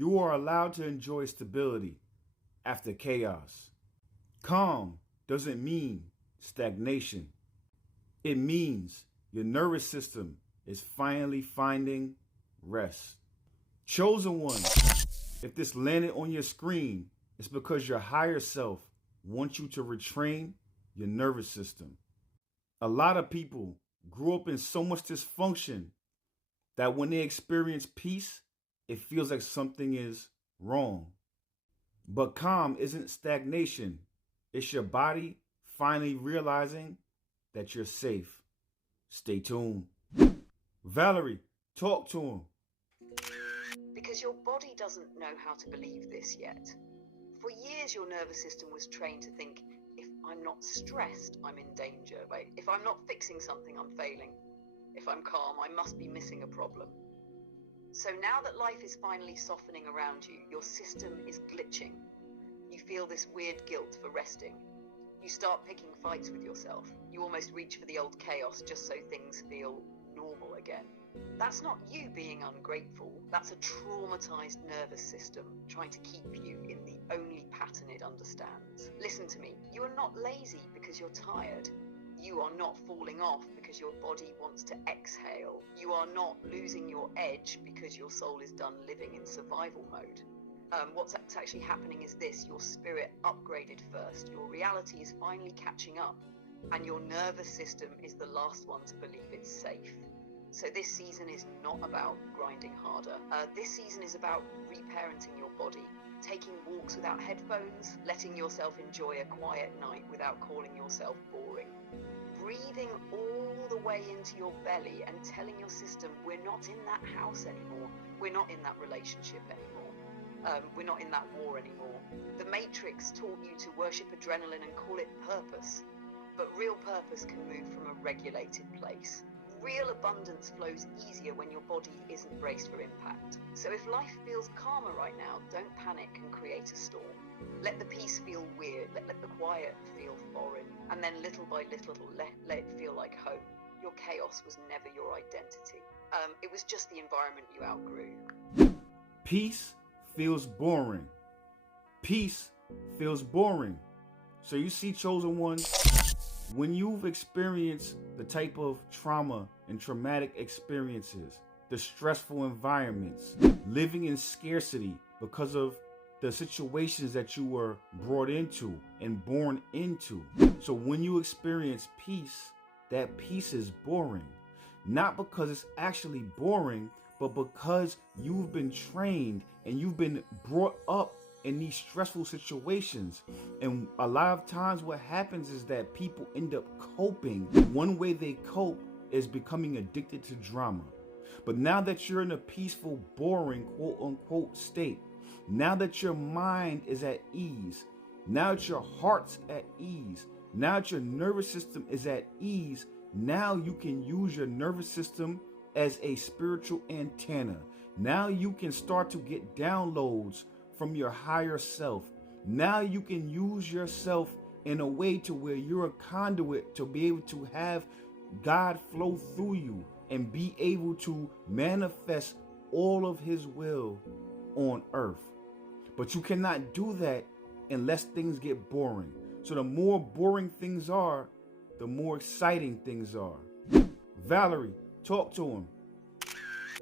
You are allowed to enjoy stability after chaos. Calm doesn't mean stagnation. It means your nervous system is finally finding rest. Chosen one, if this landed on your screen, it's because your higher self wants you to retrain your nervous system. A lot of people grew up in so much dysfunction that when they experience peace, it feels like something is wrong. But calm isn't stagnation. It's your body finally realizing that you're safe. Stay tuned. Valerie, talk to him. Because your body doesn't know how to believe this yet. For years, your nervous system was trained to think, if I'm not stressed, I'm in danger. Like, if I'm not fixing something, I'm failing. If I'm calm, I must be missing a problem. So now that life is finally softening around you, your system is glitching. You feel this weird guilt for resting. You start picking fights with yourself. You almost reach for the old chaos just so things feel normal again. That's not you being ungrateful. That's a traumatized nervous system trying to keep you in the only pattern it understands. Listen to me. You are not lazy because you're tired. You are not falling off because your body wants to exhale. You are not losing your edge because your soul is done living in survival mode. What's actually happening is this: your spirit upgraded first. Your reality is finally catching up, and your nervous system is the last one to believe it's safe. So this season is not about grinding harder. This season is about reparenting your body, taking walks without headphones, letting yourself enjoy a quiet night without calling yourself boring, breathing all the way into your belly and telling your system, we're not in that house anymore, we're not in that relationship anymore, we're not in that war anymore. The Matrix taught you to worship adrenaline and call it purpose, but real purpose can move from a regulated place. Real abundance flows easier when your body isn't braced for impact. So if life feels calmer right now, don't panic and create a storm. Let the peace feel weird, let the quiet feel foreign, and then little by little let it feel like home. Your chaos was never your identity. It was just the environment you outgrew. Peace feels boring. Peace feels boring. So you see, chosen one, when you've experienced the type of trauma and traumatic experiences, the stressful environments, living in scarcity because of the situations that you were brought into and born into. So when you experience peace, that peace is boring. Not because it's actually boring, but because you've been trained and you've been brought up in these stressful situations. And a lot of times what happens is that people end up coping. One way they cope is becoming addicted to drama. But now that you're in a peaceful, boring, quote unquote state, now that your mind is at ease, now that your heart's at ease, now that your nervous system is at ease, now you can use your nervous system as a spiritual antenna. Now you can start to get downloads from your higher self. Now you can use yourself in a way to where you're a conduit to be able to have God flow through you and be able to manifest all of his will on earth. But you cannot do that unless things get boring. So the more boring things are, the more exciting things are. Valerie, talk to him.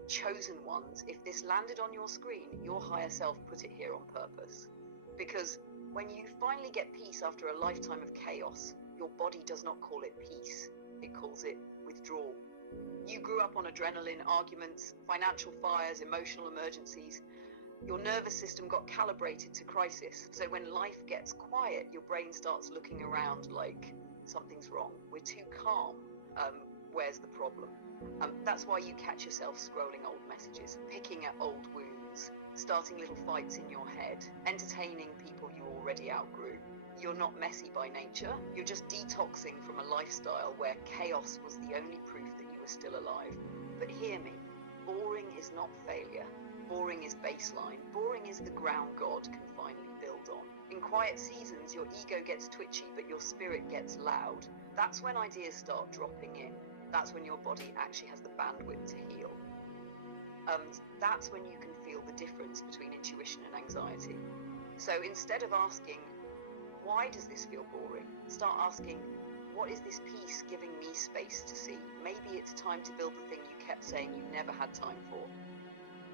Chosen ones, if this landed on your screen, your higher self put it here on purpose. Because when you finally get peace after a lifetime of chaos, your body does not call it peace, it calls it withdrawal. You grew up on adrenaline, arguments, financial fires, emotional emergencies. Your nervous system got calibrated to crisis. So when life gets quiet, your brain starts looking around like something's wrong. We're too calm. Where's the problem? That's why you catch yourself scrolling old messages, picking at old wounds, starting little fights in your head, entertaining people you already outgrew. You're not messy by nature. You're just detoxing from a lifestyle where chaos was the only proof that you were still alive. But hear me, boring is not failure. Boring is baseline. Boring is the ground God can finally build on. In quiet seasons, your ego gets twitchy, but your spirit gets loud. That's when ideas start dropping in. That's when your body actually has the bandwidth to heal. That's when you can feel the difference between intuition anxiety. So instead of asking, why does this feel boring? Start asking, what is this piece giving me space to see? Maybe it's time to build the thing you kept saying you never had time for.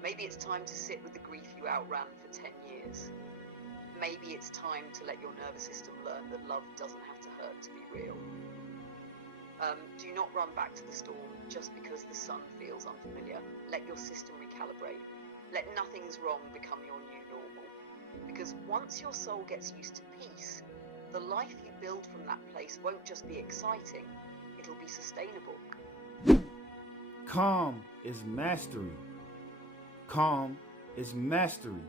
Maybe it's time to sit with the grief you outran for 10 years. Maybe it's time to let your nervous system learn that love doesn't have to hurt to be real. Do not run back to the storm just because the sun feels unfamiliar. Let your system recalibrate. Let nothing's wrong become your new normal. Because once your soul gets used to peace, the life you build from that place won't just be exciting, it'll be sustainable. Calm is mastery. Calm is mastery.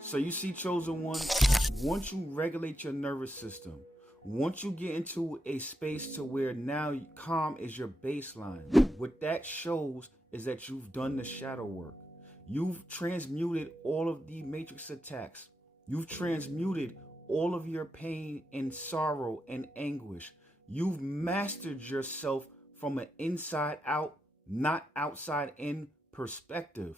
So you see, chosen one, once you regulate your nervous system, once you get into a space to where now calm is your baseline, what that shows is that you've done the shadow work. You've transmuted all of the matrix attacks. You've transmuted all of your pain and sorrow and anguish. You've mastered yourself from an inside out, not outside in perspective.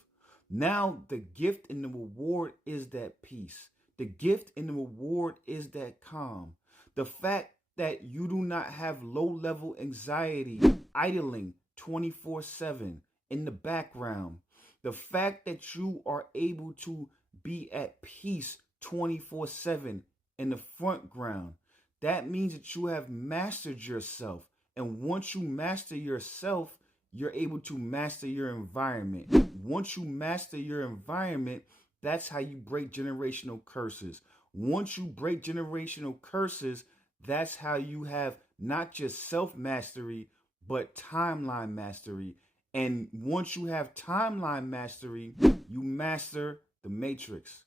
Now the gift and the reward is that peace. The gift and the reward is that calm. The fact that you do not have low-level anxiety idling 24/7 in the background. The fact that you are able to be at peace 24/7 in the front ground. That means that you have mastered yourself. And once you master yourself, you're able to master your environment. Once you master your environment, that's how you break generational curses. Once you break generational curses, that's how you have not just self-mastery, but timeline mastery. And once you have timeline mastery, you master the matrix.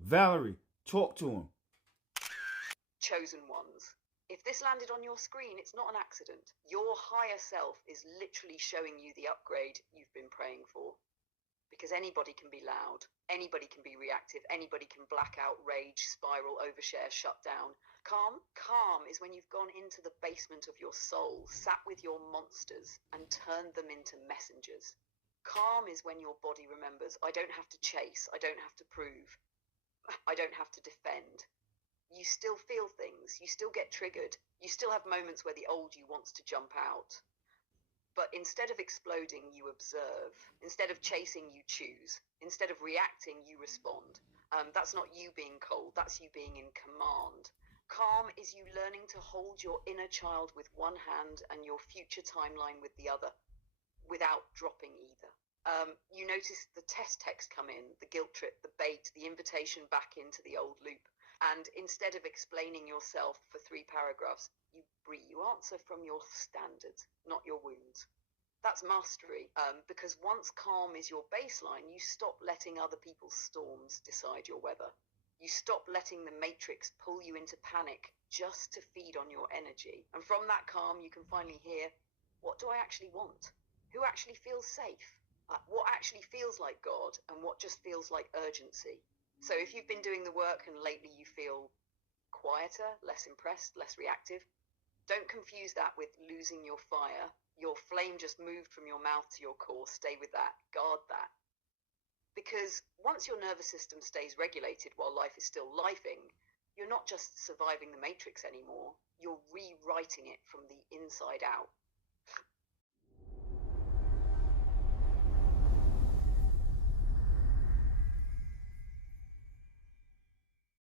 Valerie, talk to him. Chosen ones. If this landed on your screen, it's not an accident. Your higher self is literally showing you the upgrade you've been praying for. Because anybody can be loud, anybody can be reactive, anybody can black out, rage, spiral, overshare, shut down. Calm is when you've gone into the basement of your soul, sat with your monsters and turned them into messengers. Calm is when your body remembers, I don't have to chase, I don't have to prove, I don't have to defend. You still feel things, you still get triggered, you still have moments where the old you wants to jump out. But instead of exploding, you observe. Instead of chasing, you choose. Instead of reacting, you respond. That's not you being cold, that's you being in command. Calm is you learning to hold your inner child with one hand and your future timeline with the other, without dropping either. You notice the test text come in, the guilt trip, the bait, the invitation back into the old loop. And instead of explaining yourself for 3 paragraphs, you breathe. You answer from your standards, not your wounds. That's mastery, because once calm is your baseline, you stop letting other people's storms decide your weather. You stop letting the matrix pull you into panic just to feed on your energy. And from that calm, you can finally hear, what do I actually want? Who actually feels safe? What actually feels like God, and what just feels like urgency? So if you've been doing the work and lately you feel quieter, less impressed, less reactive, don't confuse that with losing your fire. Your flame just moved from your mouth to your core. Stay with that. Guard that. Because once your nervous system stays regulated while life is still lifing, you're not just surviving the matrix anymore. You're rewriting it from the inside out.